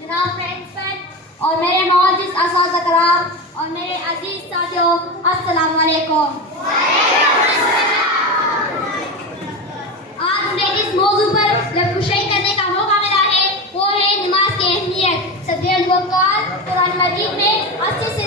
جناب پرنسپل اور میرے معزز اساتذہ کرام اور میرے عزیز ساتھیوں، السلام علیکم۔ آج مجھے اس موضوع پر گفتگو کرنے کا موقع ملا ہے، وہ ہے نماز کی اہمیت۔ صدر الوقار قرآن مجید میں 80